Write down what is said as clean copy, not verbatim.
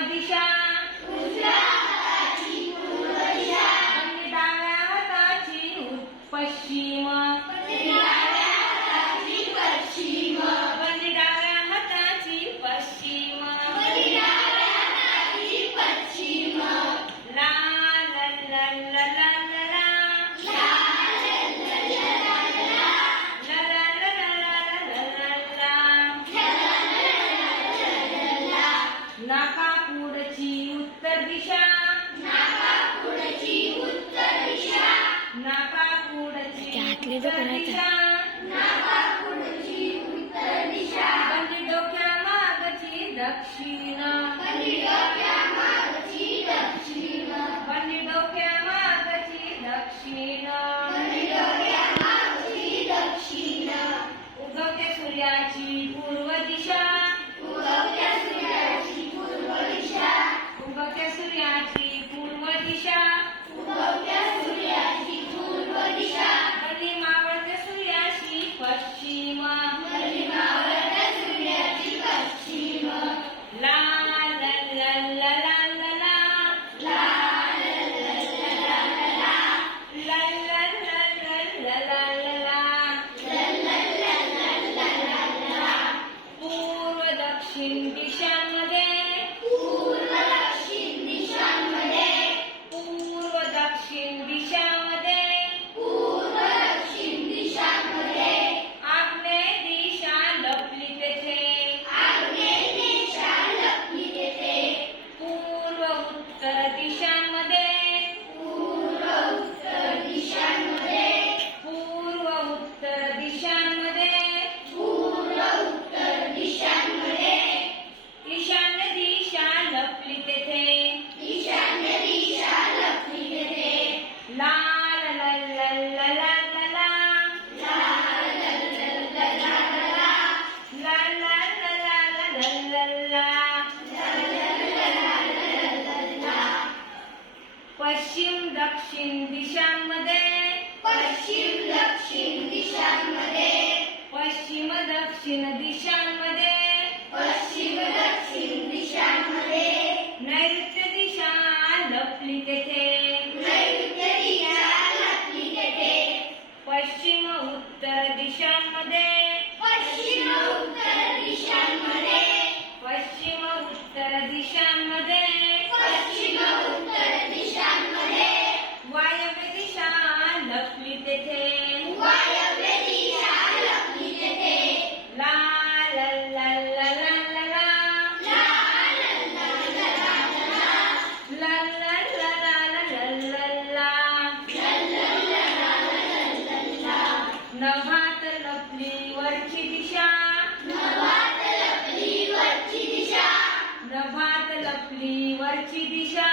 दिशा आणि डाव्या हाताची पश्चिम आणि डाव्या हाताची पश्चिम ला ला ला ला ला नाकापुढची उत्तर दिशा नाकापुढची उत्तर दिशा बंदी डोक्या मागची दक्षिण बंदी डोक्या मागची दक्षिण उगवत्या सूर्याची पूर्व दिशा उगवत्या सूर्याची पूर्व दिशा आणि मावळत्या सूर्याची पश्चिम ला ला ला ला ला ला ला पूर्व दक्षिण दिशांमध्ये आग्नेय दिशा लपली तेथे पूर्व उत्तर दिशांमध्ये ईशान्य दिशा लपली तेथे ला ला ला ला ला पश्चिम दक्षिण दिशांमध्ये नैऋत्य दिशा लपली तेथे पश्चिम उत्तर दिशांमध्ये वायव्य दिशा लपली तेथे ला ला ला ला ला नभात लपली वरची दिशा नभात लपली वरची दिशा